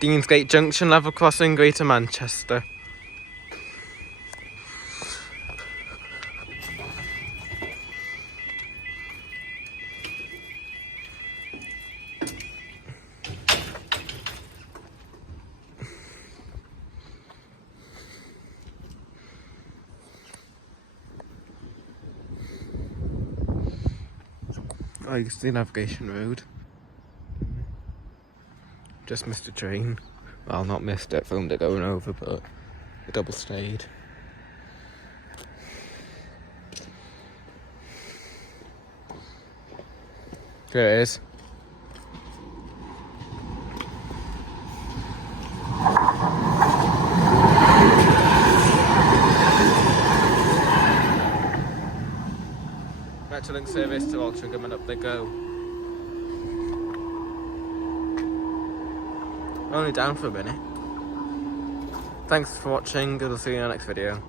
Deansgate Junction level crossing, Greater Manchester. Oh, you can see Navigation Road. Just missed a train. Well, not missed it, filmed it going over, but it double stayed. Here it is. Metrolink service to Altrincham and up they go. Only down for a minute. Thanks for watching, good to see you in the next video.